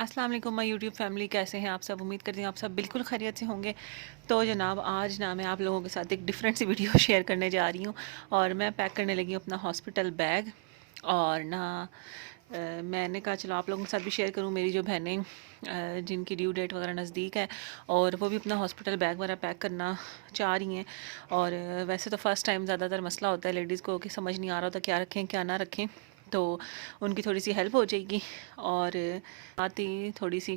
अस्सलाम वालेकुम my YouTube family, कैसे हैं आप सब। उम्मीद करती हूँ आप सब बिल्कुल खैरियत से होंगे। तो जनाब, आज ना मैं आप लोगों के साथ एक डिफरेंट सी वीडियो शेयर करने जा रही हूँ और मैं पैक करने लगी हूँ अपना हॉस्पिटल बैग। और ना मैंने कहा चलो आप लोगों के साथ भी शेयर करूँ। मेरी जो बहनें जिनकी ड्यू डेट वगैरह नज़दीक है और वो भी अपना हॉस्पिटल बैग वगैरह पैक करना चाह रही हैं। और वैसे तो फ़र्स्ट टाइम ज़्यादातर मसला होता है लेडीज़ को कि समझ नहीं आ रहा होता क्या रखें क्या ना रखें, तो उनकी थोड़ी सी हेल्प हो जाएगी। और आती थोड़ी सी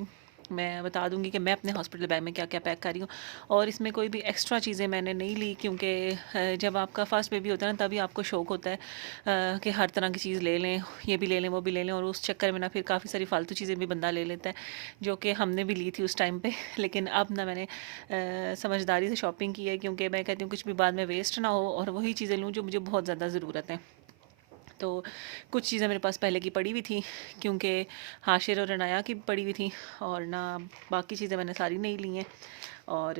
मैं बता दूंगी कि मैं अपने हॉस्पिटल बैग में क्या क्या पैक कर रही हूँ। और इसमें कोई भी एक्स्ट्रा चीज़ें मैंने नहीं ली, क्योंकि जब आपका फर्स्ट बेबी होता है ना तभी आपको शौक़ होता है कि हर तरह की चीज़ ले लें, ये भी ले लें वो भी ले लें, और उस चक्कर में ना फिर काफ़ी सारी फालतू चीज़ें भी बंदा ले लेता है, जो कि हमने भी ली थी उस टाइम पे। लेकिन अब ना मैंने समझदारी से शॉपिंग की है, क्योंकि मैं कहती हूँ कुछ भी बाद में वेस्ट ना हो और वही चीज़ें लूँ जो मुझे बहुत ज़्यादा ज़रूरत है। तो कुछ चीज़ें मेरे पास पहले की पड़ी हुई थी, क्योंकि हाशिर और अनाया की पड़ी हुई थी, और ना बाकी चीज़ें मैंने सारी नहीं ली हैं। और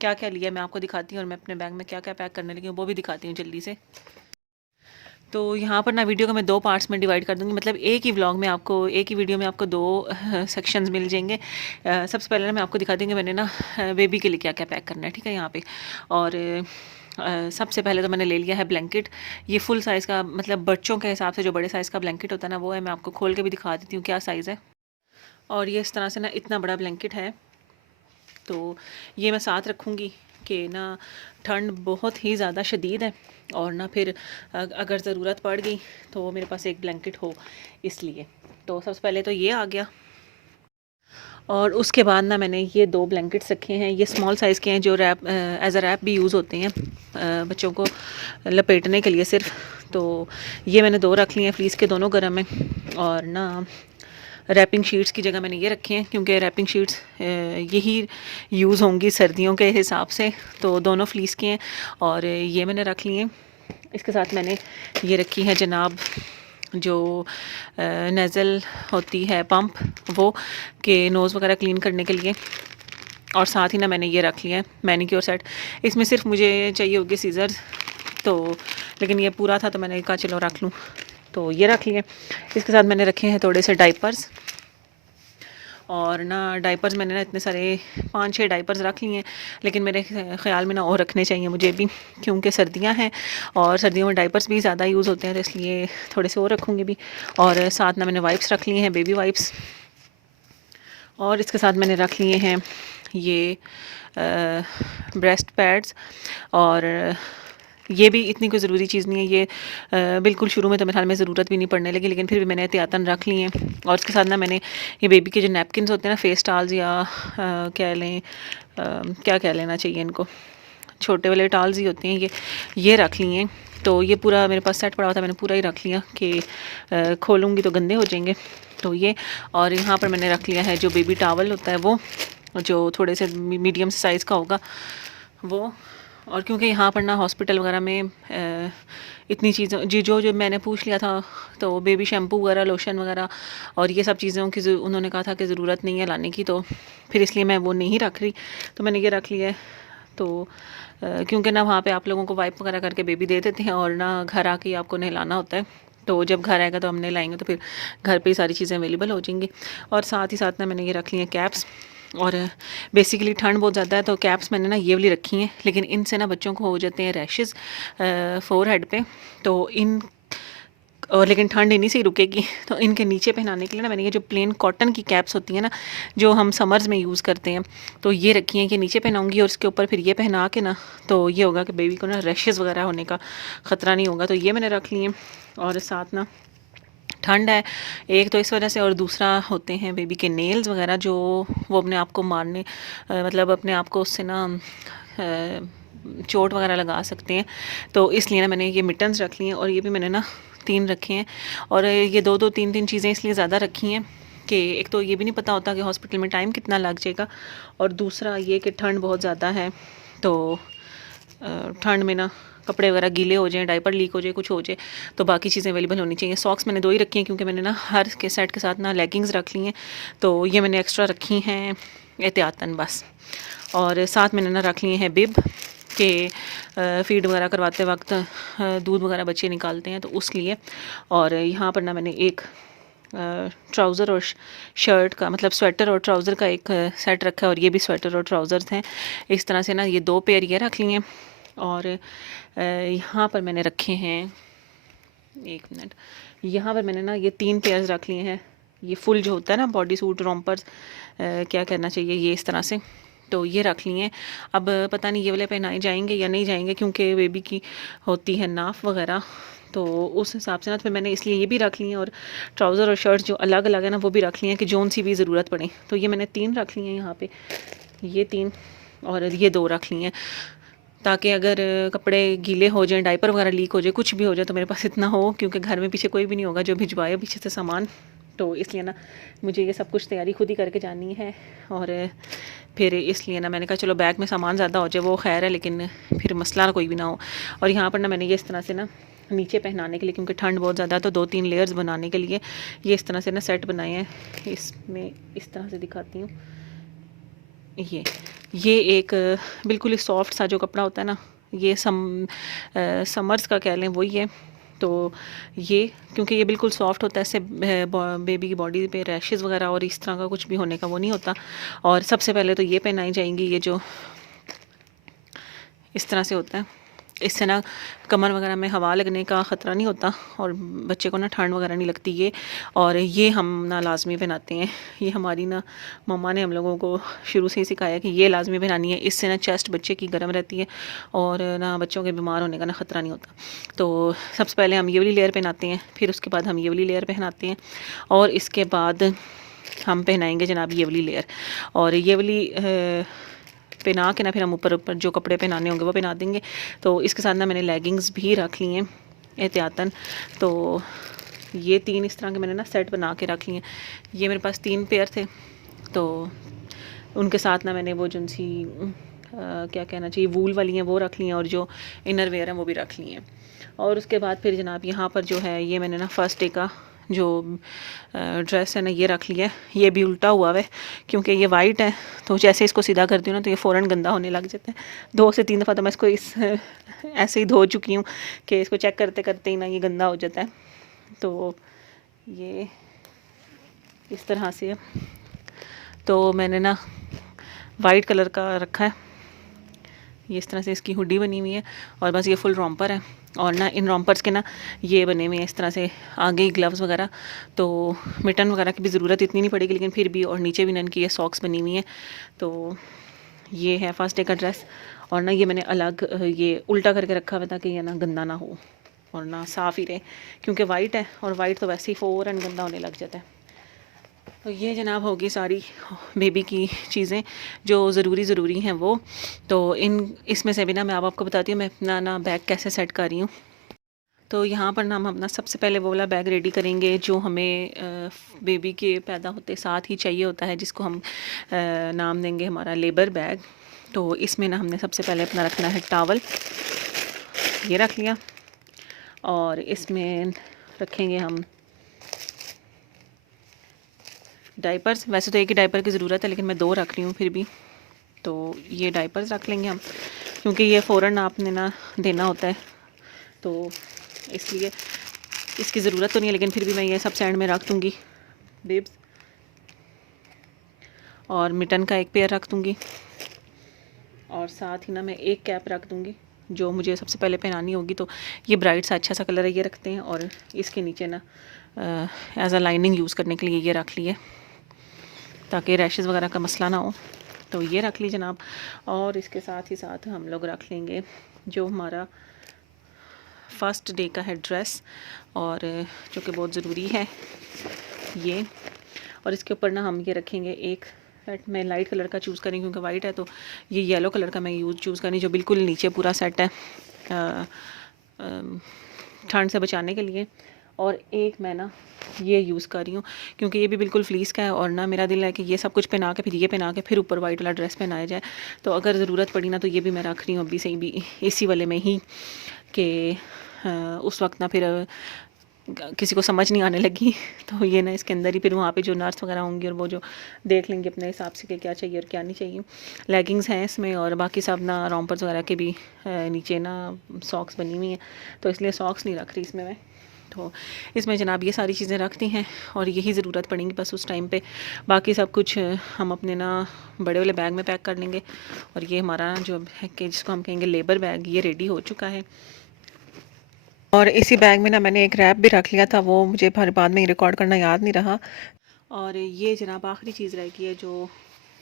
क्या क्या लिया मैं आपको दिखाती हूँ, और मैं अपने बैग में क्या क्या पैक करने लगी हूँ वो भी दिखाती हूँ जल्दी से। तो यहाँ पर ना वीडियो को मैं दो पार्ट्स में डिवाइड कर दूँगी, मतलब एक ही व्लॉग में आपको, एक ही वीडियो में आपको दो सेक्शंस मिल जाएंगे। सबसे पहले ना मैं आपको दिखा दूँगी मैंने ना बेबी के लिए क्या क्या पैक करना है, ठीक है यहाँ पे। और सबसे पहले तो मैंने ले लिया है ब्लैंकेट। ये फुल साइज़ का, मतलब बच्चों के हिसाब से जो बड़े साइज़ का ब्लैंकेट होता है ना वो है। मैं आपको खोल के भी दिखा देती हूँ क्या साइज़ है। और ये इस तरह से ना इतना बड़ा ब्लैंकेट है, तो ये मैं साथ रखूँगी कि ना ठंड बहुत ही ज़्यादा शदीद है, और ना फिर अगर ज़रूरत पड़ गई तो मेरे पास एक ब्लैंकेट हो, इसलिए। तो सबसे पहले तो ये आ गया। और उसके बाद ना मैंने ये दो ब्लैंकेट्स रखे हैं, ये स्मॉल साइज़ के हैं, जो रैप एज अ रैप भी यूज़ होते हैं बच्चों को लपेटने के लिए सिर्फ। तो ये मैंने दो रख लिए हैं, फ्लीस के दोनों गर्म हैं। और ना रैपिंग शीट्स की जगह मैंने ये रखे हैं, क्योंकि रैपिंग शीट्स यही यूज़ होंगी सर्दियों के हिसाब से। तो दोनों फ्लीस के हैं और ये मैंने रख लिए हैं। इसके साथ मैंने ये रखी है जनाब जो नेज़ल होती है पंप, वो के नोज़ वगैरह क्लीन करने के लिए। और साथ ही ना मैंने ये रख लिया है मैनिक्योर सेट। इसमें सिर्फ मुझे चाहिए होगी सीज़र्स, तो लेकिन ये पूरा था तो मैंने कहा चलो रख लूँ, तो ये रख लिए। इसके साथ मैंने रखे हैं थोड़े से डाइपर्स। और ना डाइपर्स मैंने ना इतने सारे 5-6 डाइपर्स रख लिए हैं, लेकिन मेरे ख़्याल में ना और रखने चाहिए मुझे भी, क्योंकि सर्दियां हैं और सर्दियों में डाइपर्स भी ज़्यादा यूज़ होते हैं, तो इसलिए थोड़े से और रखूँगी भी। और साथ ना मैंने वाइप्स रख लिए हैं, बेबी वाइप्स। और इसके साथ मैंने रख लिए हैं ये ब्रेस्ट पैड्स। और ये भी इतनी कोई ज़रूरी चीज़ नहीं है, ये बिल्कुल शुरू में तो मेरे ख्याल में ज़रूरत भी नहीं पड़ने लगी, लेकिन फिर भी मैंने एहतियातन रख ली हैं। और इसके साथ ना मैंने ये बेबी के जो नैपकिन्स होते हैं ना, फेस टॉवल्स या कह लें क्या कह लेना चाहिए इनको, छोटे वाले टॉवल्स ही होते हैं ये रख लिए हैं। तो ये पूरा मेरे पास सेट पड़ा हुआ था, मैंने पूरा ही रख लिया कि खोलूँगी तो गंदे हो जाएंगे, तो ये। और यहाँ पर मैंने रख लिया है जो बेबी टॉवल होता है वो, जो थोड़े से मीडियम साइज़ का होगा वो। और क्योंकि यहाँ पर ना हॉस्पिटल वगैरह में इतनी चीज़ों जो मैंने पूछ लिया था, तो बेबी शैम्पू वगैरह, लोशन वगैरह और ये सब चीज़ों की उन्होंने कहा था कि ज़रूरत नहीं है लाने की, तो फिर इसलिए मैं वो नहीं रख रही, तो मैंने ये रख लिया है। तो क्योंकि ना वहाँ पे आप लोगों को वाइप वगैरह करके बेबी दे देते हैं, और ना घर आके आपको नहलाना होता है, तो जब घर आएगा तो हम नहलाएंगे, तो फिर घर पे ही सारी चीज़ें अवेलेबल हो जाएंगी। और साथ ही साथ ना मैंने ये रख ली हैं कैप्स। और बेसिकली ठंड बहुत ज़्यादा है, तो कैप्स मैंने ना ये वाली रखी हैं, लेकिन इनसे ना बच्चों को हो जाते हैं रैशेज़ फोरहेड पे, तो इन और लेकिन ठंड इन्हीं से ही रुकेगी, तो इनके नीचे पहनाने के लिए ना मैंने ये जो प्लेन कॉटन की कैप्स होती हैं ना, जो हम समर्स में यूज़ करते हैं, तो ये रखी हैं कि नीचे पहनाऊँगी और इसके ऊपर फिर ये पहना के ना, तो ये होगा कि बेबी को ना रैशेज़ वगैरह होने का ख़तरा नहीं होगा, तो ये मैंने रख लिए। और साथ ना ठंड है एक तो इस वजह से, और दूसरा होते हैं बेबी के नेल्स वगैरह, जो वो अपने आप को मारने मतलब अपने आप को उससे ना चोट वगैरह लगा सकते हैं, तो इसलिए ना मैंने ये मिटन्स रख ली हैं। और ये भी मैंने ना 3 रखे हैं, और ये 2-2 3-3 चीज़ें इसलिए ज़्यादा रखी हैं कि एक तो ये भी नहीं पता होता कि हॉस्पिटल में टाइम कितना लग जाएगा, और दूसरा ये कि ठंड बहुत ज़्यादा है, तो ठंड में ना कपड़े वगैरह गीले हो जाएं, डायपर लीक हो जाए, कुछ हो जाए, तो बाकी चीज़ें अवेलेबल होनी चाहिए। सॉक्स मैंने 2 ही रखी हैं, क्योंकि मैंने ना हर के सेट के साथ ना लेगिंग्स रख ली हैं, तो ये मैंने एक्स्ट्रा रखी हैं एहतियातन बस। और साथ मैंने ना रख लिए हैं बिब के फीड वगैरह करवाते वक्त दूध वगैरह बच्चे निकालते हैं, तो उस लिए। और यहाँ पर ना मैंने एक ट्राउज़र और शर्ट का, मतलब स्वेटर और ट्राउज़र का एक सेट रखा है, और ये भी स्वेटर और ट्राउज़र्स हैं। इस तरह से ना ये 2 पेयर ये रख लिए हैं, और यहाँ पर मैंने रखे हैं, एक मिनट, यहाँ पर मैंने ना ये 3 पेयर्स रख लिए हैं। ये फुल जो होता है ना बॉडी सूट रोम्पर्स, क्या करना चाहिए, ये इस तरह से, तो ये रख लिए हैं। अब पता नहीं ये वाले पहनाए जाएंगे या नहीं जाएंगे, क्योंकि बेबी की होती है नाफ वगैरह, तो उस हिसाब से ना फिर मैंने इसलिए ये भी रख लिए हैं, और ट्राउज़र और शर्ट जो अलग अलग है ना वो भी रख लिए हैं कि जोन सी भी ज़रूरत पड़े। तो ये मैंने 3 रख लिए हैं यहाँ पे, ये 3 और ये 2 रख लिए हैं, ताकि अगर कपड़े गीले हो जाएं, डायपर वगैरह लीक हो जाए, कुछ भी हो जाए, तो मेरे पास इतना हो, क्योंकि घर में पीछे कोई भी नहीं होगा जो भिजवाए पीछे से सामान। तो इसलिए ना मुझे ये सब कुछ तैयारी खुद ही करके जानी है, और फिर इसलिए ना मैंने कहा चलो बैग में सामान ज़्यादा हो जाए वो खैर है, लेकिन फिर मसला कोई भी ना हो। और यहाँ पर ना मैंने ये इस तरह से ना नीचे पहनाने के लिए, क्योंकि ठंड बहुत ज़्यादा है, तो 2-3 लेयर्स बनाने के लिए ये इस तरह से ना सेट बनाए हैं। इसमें इस तरह से दिखाती हूँ, ये एक बिल्कुल ही सॉफ्ट सा जो कपड़ा होता है ना, ये समर्स का कह लें वही है। तो ये क्योंकि ये बिल्कुल सॉफ्ट होता है, इससे बेबी की बॉडी पे रैशेज़ वगैरह और इस तरह का कुछ भी होने का वो नहीं होता। और सबसे पहले तो ये पहनाई जाएंगी, ये जो इस तरह से होता है, इससे ना कमर वगैरह में हवा लगने का ख़तरा नहीं होता, और बच्चे को ना ठंड वगैरह नहीं लगती ये। और ये हम ना लाजमी पहनाते हैं, ये हमारी ना मम्मा ने हम लोगों को शुरू से ही सिखाया कि ये लाजमी पहनानी है। इससे ना चेस्ट बच्चे की गर्म रहती है, और ना बच्चों के बीमार होने का ना ख़तरा नहीं होता। तो सबसे पहले हम ये वाली लेयर पहनाते हैं, फिर उसके बाद हम ये वाली लेयर पहनाते हैं, और इसके बाद हम पहनाएंगे जनाब ये वाली लेयर। और ये वाली पहना के ना फिर हम ऊपर ऊपर जो कपड़े पहनाने होंगे वो पहना देंगे। तो इसके साथ ना मैंने लेगिंग्स भी रख ली हैं एहतियातन। तो ये 3 इस तरह के मैंने ना सेट बना के रख लिए हैं। ये मेरे पास 3 पेयर थे, तो उनके साथ ना मैंने वो जो सी क्या कहना चाहिए वूल वाली हैं वो रख ली हैं, और जो इनर वेयर हैं वो भी रख ली हैं। और उसके बाद फिर जनाब यहाँ पर जो है ये मैंने ना फर्स्ट डे का जो ड्रेस है ना ये रख लिया है। ये भी उल्टा हुआ है क्योंकि ये वाइट है, तो जैसे इसको सीधा करती हूँ ना तो ये फ़ौरन गंदा होने लग जाता है। 2 से 3 दफ़ा तो मैं इसको ऐसे ही धो चुकी हूँ कि इसको चेक करते करते ही ना ये गंदा हो जाता है। तो ये इस तरह से है। तो मैंने ना वाइट कलर का रखा है, ये इस तरह से इसकी हुडी बनी हुई है, और बस ये फुल रॉम्पर है। और ना इन रॉम्पर्स के ना ये बने हुए हैं इस तरह से आगे ही ग्लव्स वगैरह, तो मिटन वगैरह की भी ज़रूरत इतनी नहीं पड़ेगी, लेकिन फिर भी। और नीचे भी ना इनकी ये सॉक्स बनी हुई हैं। तो ये है फर्स्ट डे का ड्रेस। और ना ये मैंने अलग ये उल्टा करके रखा हुआ ताकि ये ना गंदा ना हो और ना साफ़ ही रहे, क्योंकि वाइट है और वाइट तो वैसे ही फ़ौरन गंदा होने लग जाता है। तो ये जनाब होगी सारी बेबी की चीज़ें जो ज़रूरी हैं वो। तो इसमें से भी ना मैं अब आपको बताती हूँ मैं अपना ना बैग कैसे सेट कर रही हूँ। तो यहाँ पर ना हम अपना सबसे पहले वो वाला बैग रेडी करेंगे जो हमें बेबी के पैदा होते साथ ही चाहिए होता है, जिसको हम नाम देंगे हमारा लेबर बैग। तो इसमें ना हमने सबसे पहले अपना रखना है टावल, ये रख लिया। और इसमें रखेंगे हम डाइपर्स। वैसे तो एक ही डाइपर की ज़रूरत है, लेकिन मैं 2 रख रही हूँ फिर भी। तो ये डाइपर्स रख लेंगे हम, क्योंकि ये फ़ौरन आपने ना देना होता है, तो इसलिए इसकी ज़रूरत तो नहीं है, लेकिन फिर भी मैं ये सब एंड में रख दूँगी बेब्स। और मिटन का एक पेयर रख दूँगी, और साथ ही ना मैं एक कैप रख दूँगी जो मुझे सबसे पहले पहनानी होगी। तो ये ब्राइट सा अच्छा सा कलर है, ये रखते हैं। और इसके नीचे ना एज अ लाइनिंग यूज़ करने के लिए ये रख लिए, ताकि रैशेज़ वगैरह का मसला ना हो। तो ये रख ली जनाब। और इसके साथ ही साथ हम लोग रख लेंगे जो हमारा फ़र्स्ट डे का है ड्रेस, और जो कि बहुत ज़रूरी है ये। और इसके ऊपर ना हम ये रखेंगे एक सेट। मैं लाइट कलर का चूज़ करें क्योंकि वाइट है, तो ये येलो कलर का मैं चूज़ करें जो बिल्कुल नीचे पूरा सेट है ठंड से बचाने के लिए। और एक मैं ना ये यूज़ कर रही हूँ क्योंकि ये भी बिल्कुल फ्लीस का है, और ना मेरा दिल है कि ये सब कुछ पहना के फिर ये पहना के फिर ऊपर वाइट वाला ड्रेस पहनाया जाए। तो अगर ज़रूरत पड़ी ना तो ये भी मैं रख रही हूँ अभी से भी इसी वाले में ही, कि उस वक्त ना फिर किसी को समझ नहीं आने लगी तो ये ना इसके अंदर ही फिर वहाँ पे जो नर्स वगैरह होंगी और वो जो देख लेंगे अपने हिसाब से कि क्या चाहिए और क्या नहीं चाहिए। लेगिंग्स हैं इसमें, और बाकी सब ना रॉम्पर्स वगैरह के भी नीचे ना सॉक्स बनी हुई हैं, तो इसलिए सॉक्स नहीं रख रही इसमें मैं। तो इसमें जनाब ये सारी चीज़ें रख दी हैं और यही ज़रूरत पड़ेंगी बस उस टाइम पे। बाकी सब कुछ हम अपने ना बड़े वाले बैग में पैक कर लेंगे। और ये हमारा जो है कि जिसको हम कहेंगे लेबर बैग, ये रेडी हो चुका है। और इसी बैग में ना मैंने एक रैप भी रख लिया था, वो मुझे फिर बाद में रिकॉर्ड करना याद नहीं रहा। और ये जनाब आखिरी चीज़ रह गई है जो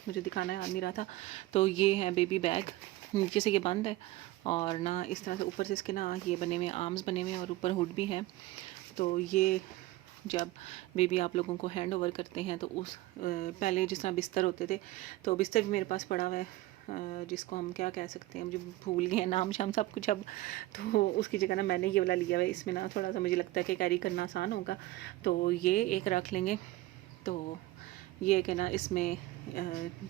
मुझे दिखाना याद नहीं रहा था। तो ये है बेबी बैग, नीचे से ये बंद है और ना इस तरह से ऊपर से इसके ना ये बने हुए आर्म्स बने हुए हैं और ऊपर हुड भी है। तो ये जब बेबी आप लोगों को हैंड ओवर करते हैं तो उस पहले जिस तरह बिस्तर होते थे, तो बिस्तर भी मेरे पास पड़ा हुआ है, जिसको हम क्या कह सकते हैं, मुझे भूल गए हैं नाम शाम सब कुछ अब। तो उसकी जगह ना मैंने ये वाला लिया हुआ है, इसमें ना थोड़ा सा मुझे लगता है कि कैरी करना आसान होगा, तो ये एक रख लेंगे। तो ये कि ना इसमें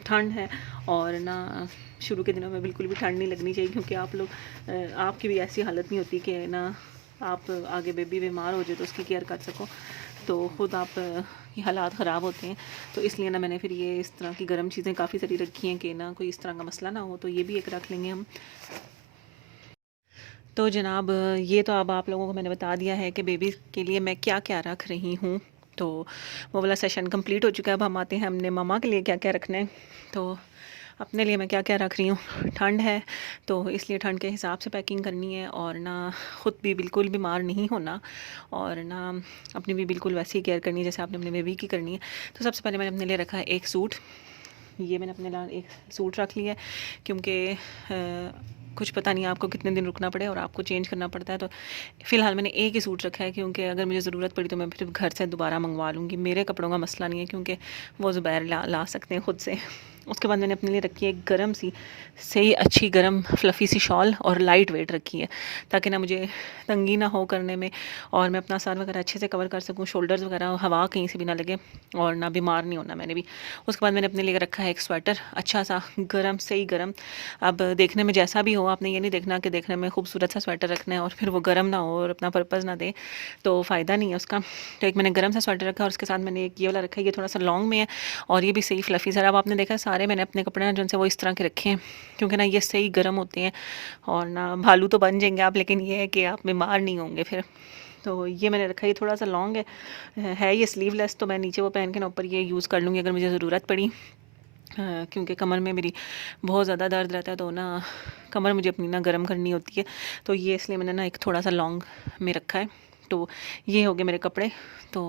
ठंड है और ना शुरू के दिनों में बिल्कुल भी ठंड नहीं लगनी चाहिए, क्योंकि आप लोग आपकी भी ऐसी हालत नहीं होती कि ना आप आगे बेबी बीमार हो जाए तो उसकी केयर कर सको, तो ख़ुद आप ये हालात ख़राब होते हैं। तो इसलिए ना मैंने फिर ये इस तरह की गर्म चीज़ें काफ़ी सारी रखी हैं कि ना कोई इस तरह का मसला ना हो, तो ये भी एक रख लेंगे हम। तो जनाब ये तो अब आप लोगों को मैंने बता दिया है कि बेबी के लिए मैं क्या क्या रख रही हूँ। तो वो वाला सेशन कंप्लीट हो चुका है। अब हम आते हैं हमने मम्मा के लिए क्या क्या रखना है। तो अपने लिए मैं क्या क्या रख रही हूँ, ठंड है तो इसलिए ठंड के हिसाब से पैकिंग करनी है और ना ख़ुद भी बिल्कुल बीमार नहीं होना और ना अपनी भी बिल्कुल वैसी केयर करनी है जैसे आपने अपने बेबी की करनी है। तो सबसे पहले मैंने अपने लिए रखा है एक सूट। ये मैंने अपने लिए एक सूट रख लिया है क्योंकि कुछ पता नहीं आपको कितने दिन रुकना पड़े और आपको चेंज करना पड़ता है। तो फ़िलहाल मैंने एक ही सूट रखा है क्योंकि अगर मुझे ज़रूरत पड़ी तो मैं फिर घर से दोबारा मंगवा लूँगी। मेरे कपड़ों का मसला नहीं है क्योंकि वो ज़ुबैर ला सकते हैं ख़ुद से। उसके बाद मैंने अपने लिए रखी है एक गर्म सी सही अच्छी गर्म फ्लफ़ी सी शॉल और लाइट वेट रखी है ताकि ना मुझे तंगी ना हो करने में और मैं अपना सर वगैरह अच्छे से कवर कर सकूँ, शोल्डर्स वगैरह हवा कहीं से भी ना लगे और ना बीमार नहीं होना मैंने भी। उसके बाद मैंने अपने लिए रखा है एक स्वेटर अच्छा सा गर्म सही गर्म। अब देखने में जैसा भी हो, आपने ये नहीं देखना कि देखने में खूबसूरत सा स्वेटर रखना है और फिर वो गर्म ना हो और अपना पर्पज़ ना दे, तो फ़ायदा नहीं है उसका। तो एक मैंने गर्म सा स्वेटर रखा और उसके साथ मैंने एक ये वाला रखा है, ये थोड़ा सा लॉन्ग में है और ये भी सही फ्लफ़ी सा। अब आपने देखा सारे मैंने अपने कपड़े ना जिनसे वो इस तरह के रखे हैं क्योंकि ना ये सही गर्म होते हैं और ना भालू तो बन जाएंगे आप, लेकिन ये है कि आप बीमार नहीं होंगे फिर। तो ये मैंने रखा, ये थोड़ा सा लॉन्ग है ये स्लीवलेस, तो मैं नीचे वो पहन के ना ऊपर ये यूज़ कर लूँगी अगर मुझे ज़रूरत पड़ी। क्योंकि कमर में मेरी बहुत ज़्यादा दर्द रहता है तो ना कमर मुझे अपनी ना गर्म करनी होती है, तो ये इसलिए मैंने ना एक थोड़ा सा लॉन्ग में रखा है। तो ये हो गए मेरे कपड़े। तो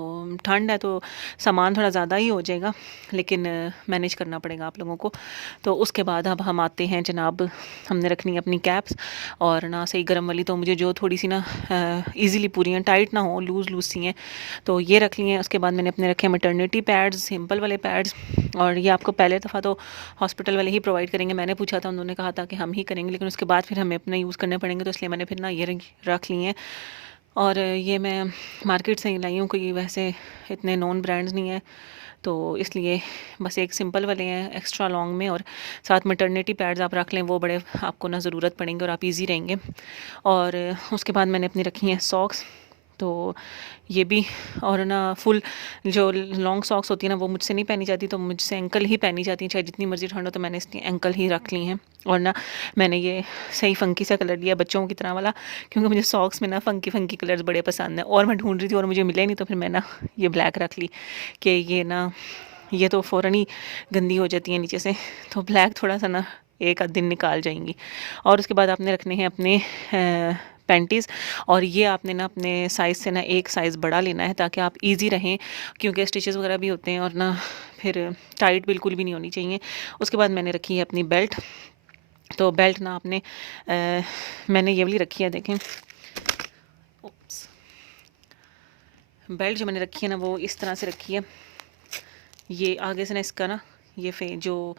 ठंड है तो सामान थोड़ा ज़्यादा ही हो जाएगा, लेकिन मैनेज करना पड़ेगा आप लोगों को। तो उसके बाद अब हम आते हैं जनाब, हमने रखनी है अपनी कैप्स और ना सही गर्म वाली, तो मुझे जो थोड़ी सी ना ईज़िली पूरी हैं, टाइट ना हो, लूज़ लूज़ सी हैं, तो ये रख ली हैं। उसके बाद मैंने अपने रखे हैं मैटरनिटी पैड्स, सिंपल वाले पैड्स, और ये आपको पहले दफ़ा तो हॉस्पिटल वाले ही प्रोवाइड करेंगे। मैंने पूछा था, उन्होंने कहा था कि हम ही करेंगे, लेकिन उसके बाद फिर हमें अपना यूज़ करने पड़ेंगे, तो इसलिए मैंने फिर ना ये रख लिए हैं। और ये मैं मार्केट से ही लाई हूँ, कोई वैसे इतने नॉन ब्रांड्स नहीं है, तो इसलिए बस एक सिंपल वाले हैं एक्स्ट्रा लॉन्ग में, और साथ मैटरनिटी पैड्स आप रख लें, वो बड़े आपको ना ज़रूरत पड़ेंगे और आप इजी रहेंगे। और उसके बाद मैंने अपनी रखी हैं सॉक्स, तो ये भी, और ना फुल जो लॉन्ग सॉक्स होती है ना वो मुझसे नहीं पहनी जाती, तो मुझसे एंकल ही पहनी जाती हैं, चाहे जितनी मर्ज़ी ठंड हो, तो मैंने इसकी एंकल ही रख ली हैं। और ना मैंने ये सही फ़ंकी सा कलर लिया बच्चों की तरह वाला, क्योंकि मुझे सॉक्स में ना फ़ंकी फ़ंकी कलर्स बड़े पसंद हैं, और मैं ढूंढ रही थी और मुझे मिले नहीं, तो फिर मैं ना ये ब्लैक रख ली कि ये ना ये तो फ़ौरन ही गंदी हो जाती है नीचे से, तो ब्लैक थोड़ा सा ना एक आध दिन निकाल जाएंगी। और उसके बाद आपने रखने हैं अपने पैंटीज़, और ये आपने ना अपने साइज़ से ना एक साइज़ बड़ा लेना है ताकि आप इजी रहें, क्योंकि स्टिचेस वगैरह भी होते हैं और ना फिर टाइट बिल्कुल भी नहीं होनी चाहिए। उसके बाद मैंने रखी है अपनी बेल्ट, तो बेल्ट ना आपने मैंने ये वाली रखी है, देखें, ओप्स, बेल्ट जो मैंने रखी है ना वो इस तरह से रखी है, ये आगे से ना इसका ना ये जो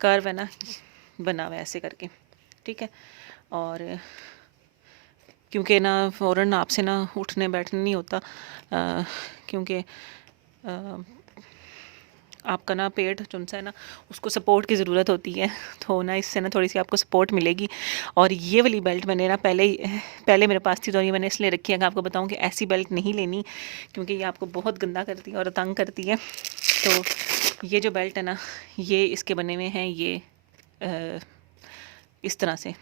कर्व है ना बना हुआ है ऐसे करके, ठीक है। और क्योंकि ना फ़ौरन आपसे ना उठने बैठने नहीं होता, क्योंकि आपका ना पेट जो सा है ना उसको सपोर्ट की ज़रूरत होती है, तो ना इससे ना थोड़ी सी आपको सपोर्ट मिलेगी। और ये वाली बेल्ट मैंने ना पहले मेरे पास थी, तो ये मैंने इसलिए रखी है कि आपको बताऊं कि ऐसी बेल्ट नहीं लेनी, क्योंकि ये आपको बहुत गंदा करती है और तंग करती है। तो ये जो बेल्ट है ना ये इसके बने हुए हैं, ये इस तरह से,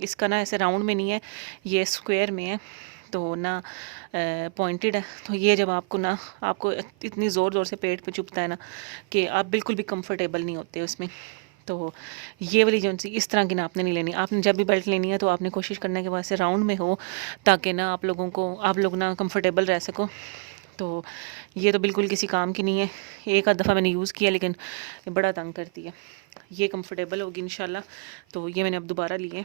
इसका ना ऐसे राउंड में नहीं है, ये स्क्वायर में है, तो ना पॉइंटेड है, तो ये जब आपको ना आपको इतनी ज़ोर ज़ोर से पेट पे चुभता है ना कि आप बिल्कुल भी कंफर्टेबल नहीं होते उसमें। तो ये वाली जो सी इस तरह की ना आपने नहीं लेनी। आपने जब भी बेल्ट लेनी है तो आपने कोशिश करना है कि वैसे राउंड में हो, ताकि ना आप लोग ना कंफर्टेबल रह सको। तो ये तो बिल्कुल किसी काम की नहीं है। एक आध दफ़ा मैंने यूज़ किया लेकिन ये बड़ा तंग करती है। ये कंफर्टेबल होगी इंशाल्लाह। तो ये मैंने अब दोबारा लिए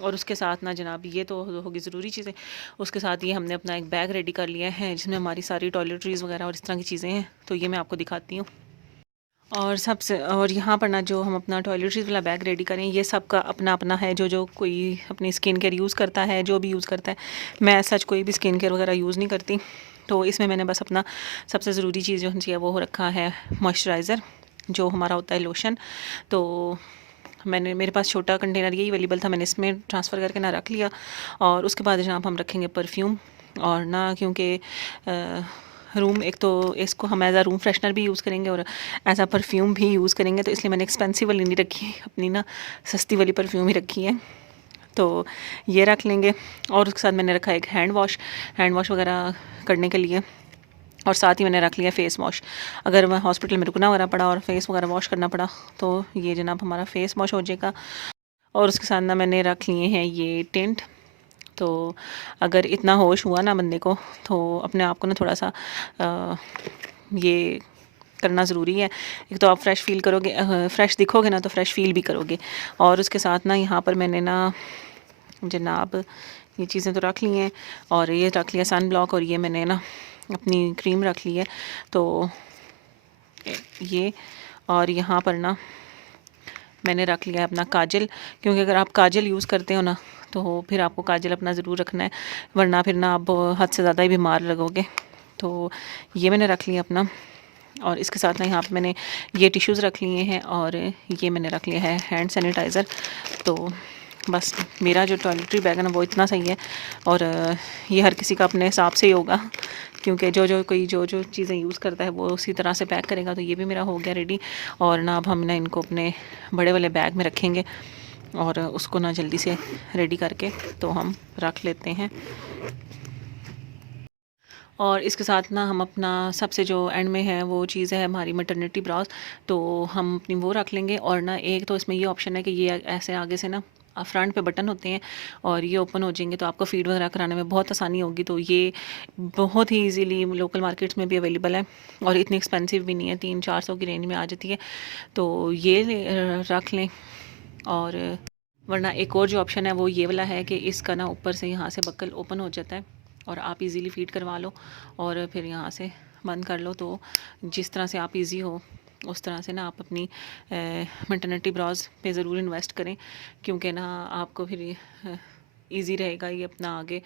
और उसके साथ ना जनाब ये तो होगी ज़रूरी चीज़ें। उसके साथ ये हमने अपना एक बैग रेडी कर लिया है जिसमें हमारी सारी टॉयलेटरीज़ वगैरह और इस तरह की चीज़ें हैं। तो ये मैं आपको दिखाती हूँ। और यहाँ पर ना जो हम अपना टॉयलेटरीज़ वाला बैग रेडी करें, ये सबका अपना-अपना है। जो कोई अपनी स्किन केयर यूज़ करता है, जो भी यूज़ करता है। मैं सच कोई भी स्किन केयर वगैरह यूज़ नहीं करती। तो इसमें मैंने बस अपना सबसे ज़रूरी चीज़ जो चाहिए वो रखा है मॉइस्चराइज़र, जो हमारा होता है लोशन। तो मेरे पास छोटा कंटेनर यही अवेलेबल था, मैंने इसमें ट्रांसफ़र करके ना रख लिया। और उसके बाद जनाब हम रखेंगे परफ्यूम। और ना क्योंकि रूम एक तो इसको हम एज़ आ रूम फ्रेशनर भी यूज़ करेंगे और एज़ आ परफ्यूम भी यूज़ करेंगे, तो इसलिए मैंने एक्सपेंसिव वाली नहीं रखी, अपनी ना सस्ती वाली परफ्यूम ही रखी है। तो ये रख लेंगे। और उसके साथ मैंने रखा एक हैंड वॉश वगैरह करने के लिए। और साथ ही मैंने रख लिया फ़ेस वॉश, अगर मैं हॉस्पिटल में रुकना वगैरह पड़ा और फेस वगैरह वॉश करना पड़ा तो ये जनाब हमारा फ़ेस वॉश हो जाएगा। और उसके साथ ना मैंने रख लिए हैं ये टेंट। तो अगर इतना होश हुआ ना बंदे को तो अपने आप को ना थोड़ा सा ये करना ज़रूरी है। एक तो आप फ्रेश फ़ील करोगे, फ्रेश दिखोगे ना तो फ्रेश फ़ील भी करोगे। और उसके साथ ना यहाँ पर मैंने ना जनाब ये चीज़ें तो रख ली हैं। और ये रख लिया सन ब्लॉक, और ये मैंने ना अपनी क्रीम रख ली है। तो ये और यहाँ पर ना मैंने रख लिया है अपना काजल, क्योंकि अगर आप काजल यूज़ करते हो ना तो फिर आपको काजल अपना ज़रूर रखना है, वरना फिर ना आप हद से ज़्यादा ही बीमार लगोगे। तो ये मैंने रख लिया अपना। और इसके साथ ना यहाँ पे मैंने ये टिश्यूज़ रख लिए हैं और ये मैंने रख लिया है हैंड सैनिटाइज़र। तो बस मेरा जो टॉयलेटरी बैग है ना वो इतना सही है। और ये हर किसी का अपने हिसाब से ही होगा, क्योंकि जो चीज़ें यूज़ करता है वो उसी तरह से पैक करेगा। तो ये भी मेरा हो गया रेडी। और ना अब हम ना इनको अपने बड़े वाले बैग में रखेंगे और उसको ना जल्दी से रेडी करके तो हम रख लेते हैं। और इसके साथ ना हम अपना सबसे जो एंड में है वो चीज़ है हमारी मैटरनिटी ब्रास, तो हम अपनी वो रख लेंगे। और ना एक तो इसमें ये ऑप्शन है कि ये ऐसे आगे से ना फ्रंट पे बटन होते हैं और ये ओपन हो जाएंगे, तो आपको फीड वगैरह कराने में बहुत आसानी होगी। तो ये बहुत ही इजीली लोकल मार्केट्स में भी अवेलेबल है और इतनी एक्सपेंसिव भी नहीं है, 300-400 की रेंज में आ जाती है। तो ये रख लें। और वरना एक और जो ऑप्शन है वो ये वाला है कि इसका ना ऊपर से यहाँ से बक्कल ओपन हो जाता है और आप इजीली फीड करवा लो और फिर यहाँ से बंद कर लो। तो जिस तरह से आप इजी हो उस तरह से ना आप अपनी मैटरनिटी ब्रास पे ज़रूर इन्वेस्ट करें, क्योंकि ना आपको फिर इजी रहेगा ये अपना आगे।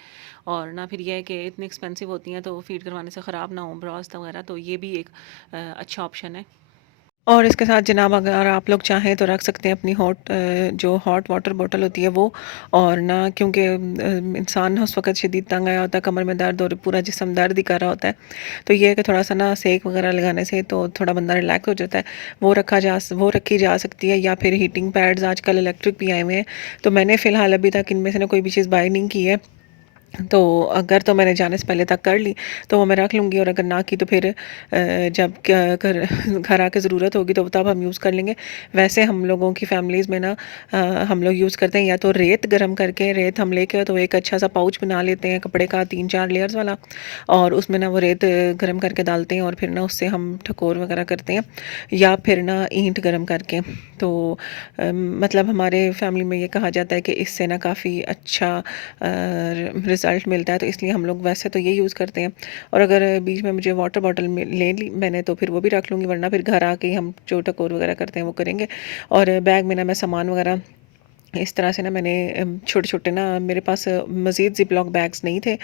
और ना फिर यह है कि इतनी एक्सपेंसिव होती हैं तो फीड करवाने से ख़राब ना हो ब्रास वगैरह, तो ये भी एक अच्छा ऑप्शन है। और इसके साथ जनाब अगर आप लोग चाहें तो रख सकते हैं अपनी जो हॉट वाटर बॉटल होती है वो। और ना क्योंकि इंसान उस वक्त शदीद तंग आया होता है, कमर में दर्द और पूरा जिस्म दर्द ही कर रहा होता है, तो ये है कि थोड़ा सा ना सेक वगैरह लगाने से तो थोड़ा बंदा रिलैक्स हो जाता है। वो रखी जा सकती है, या फिर हीटिंग पैड्स आजकल इलेक्ट्रिक भी आए हुए हैं। तो मैंने फ़िलहाल अभी तक इनमें से ना कोई भी चीज़ बाय नहीं की है, तो अगर तो मैंने जाने से पहले तक कर ली तो वो मैं रख लूँगी, और अगर ना की तो फिर जब घर आके ज़रूरत होगी तो तब हम यूज़ कर लेंगे। वैसे हम लोगों की फैमिलीज़ में ना हम लोग यूज़ करते हैं या तो रेत गर्म करके, रेत हम लेके तो एक अच्छा सा पाउच बना लेते हैं कपड़े का 3-4 लेयर्स वाला, और उसमें ना वो रेत गर्म करके डालते हैं और फिर ना उससे हम ठकोर वगैरह करते हैं, या फिर ना ईंट गर्म करके। तो मतलब हमारे फैमिली में ये कहा जाता है कि इससे ना काफ़ी अच्छा रिज़ल्ट मिलता है, तो इसलिए हम लोग वैसे तो ये यूज़ करते हैं। और अगर बीच में मुझे वाटर बॉटल में ले ली मैंने तो फिर वो भी रख लूँगी, वरना फिर घर आके ही हम जो टकोर वगैरह करते हैं वो करेंगे। और बैग में ना मैं सामान वगैरह इस तरह से ना मैंने छोटे छोटे ना मेरे पास मज़ीद ज़िप-लॉक बैग्स नहीं थे,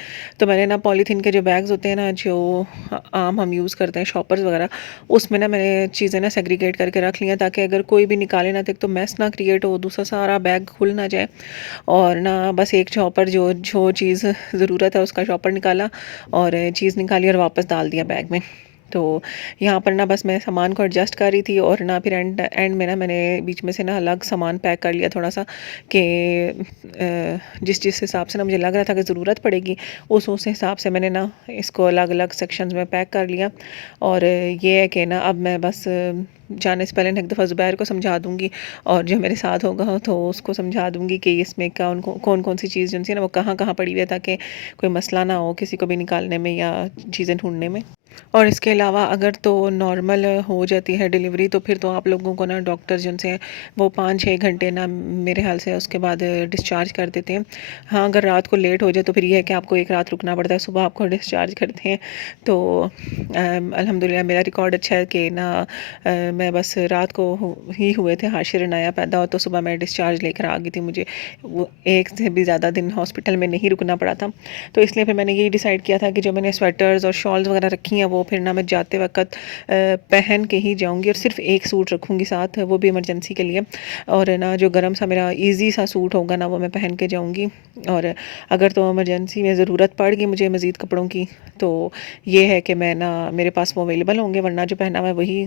तो मैंने ना पॉलीथीन के जो बैग्स होते हैं ना जो आम हम यूज़ करते हैं शॉपर्स वगैरह, उसमें ना मैंने चीज़ें ना सेग्रीगेट करके रख ली हैं, ताकि अगर कोई भी निकाले ना तो एक तो मैस ना क्रिएट हो, दूसरा सारा बैग खुल ना जाए। और ना बस एक शॉपर जो जो चीज़ ज़रूरत है उसका शॉपर निकाला और चीज़ निकाली और वापस डाल दिया बैग में। तो यहाँ पर ना बस मैं सामान को एडजस्ट कर रही थी और ना फिर एंड एंड में ना मैंने बीच में से ना अलग सामान पैक कर लिया थोड़ा सा कि जिस हिसाब से ना मुझे लग रहा था कि ज़रूरत पड़ेगी उस हिसाब से मैंने ना इसको अलग अलग सेक्शंस में पैक कर लिया। और ये है कि ना अब मैं बस जाने से पहले ना एक दफ़ा ज़ुबैर को समझा दूँगी और जो मेरे साथ होगा तो उसको समझा दूँगी कि इसमें कौन कौन सी चीज़ जो है ना वो कहाँ कहाँ पड़ी हुई है, ताकि कोई मसला ना हो किसी को भी निकालने में या चीज़ें ढूंढने में। और इसके अलावा अगर तो नॉर्मल हो जाती है डिलीवरी तो फिर तो आप लोगों को ना डॉक्टर जिनसे हैं वो 5-6 घंटे ना मेरे ख्याल से उसके बाद डिस्चार्ज कर देते हैं। हाँ, अगर रात को लेट हो जाए तो फिर ये है कि आपको एक रात रुकना पड़ता है, सुबह आपको डिस्चार्ज करते हैं। तो अल्हम्दुलिल्लाह मेरा रिकॉर्ड अच्छा है कि ना मैं बस रात को ही हुए थे हाशिर नया पैदा हो, तो सुबह मैं डिस्चार्ज लेकर आ गई थी। मुझे वो एक से भी ज़्यादा दिन हॉस्पिटल में नहीं रुकना पड़ा था। तो इसलिए फिर मैंने यही डिसाइड किया था कि जो मैंने स्वेटर्स और शॉल्स वगैरह रखी हैं वो फिर ना मैं जाते वक्त पहन के ही जाऊंगी, और सिर्फ एक सूट रखूंगी साथ, वो भी इमरजेंसी के लिए। और ना जो गर्म सा मेरा इजी सा सूट होगा ना वो मैं पहन के जाऊंगी। और अगर तो इमरजेंसी में ज़रूरत पड़ गई मुझे मज़ीद कपड़ों की तो ये है कि मैं ना मेरे पास वो अवेलेबल होंगे, वरना जो पहना हुआ है वही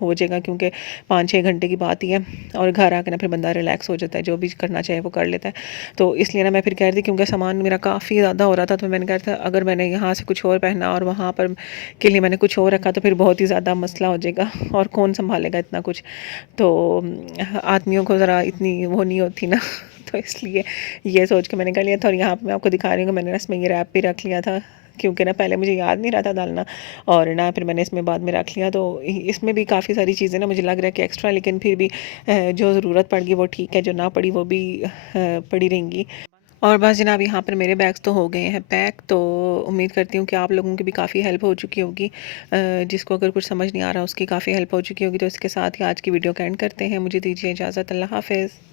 हो जाएगा, क्योंकि 5-6 घंटे की बात ही है। और घर आके ना फिर बंदा रिलैक्स हो जाता है, जो भी करना चाहे वो कर लेता है। तो इसलिए ना मैं फिर कह रही थी, क्योंकि सामान मेरा काफ़ी ज़्यादा हो रहा था, तो मैंने कहा था अगर मैंने यहाँ से कुछ और पहना और वहाँ पर के लिए मैंने कुछ और रखा तो फिर बहुत ही ज़्यादा मसला हो जाएगा और कौन संभालेगा इतना कुछ। तो आदमियों को ज़रा इतनी वो नहीं होती ना तो इसलिए ये सोच के मैंने कर लिया था। और यहाँ पर मैं आपको दिखा रही हूँ कि मैंने ना इसमें ये रैप भी रख लिया था, क्योंकि ना पहले मुझे याद नहीं रहा था डालना, और ना फिर मैंने इसमें बाद में रख लिया। तो इसमें भी काफ़ी सारी चीज़ें ना मुझे लग रहा है कि एक्स्ट्रा, लेकिन फिर भी जो ज़रूरत पड़ गई वो ठीक है, जो ना पड़ी वो भी पड़ी रहेंगी। और बस जनाब यहाँ पर मेरे बैग्स तो हो गए हैं पैक। तो उम्मीद करती हूँ कि आप लोगों की भी काफ़ी हेल्प हो चुकी होगी, जिसको अगर कुछ समझ नहीं आ रहा उसकी काफ़ी हेल्प हो चुकी होगी। तो इसके साथ ही आज की वीडियो का एंड करते हैं। मुझे दीजिए इजाज़त। अल्लाह हाफ़िज़।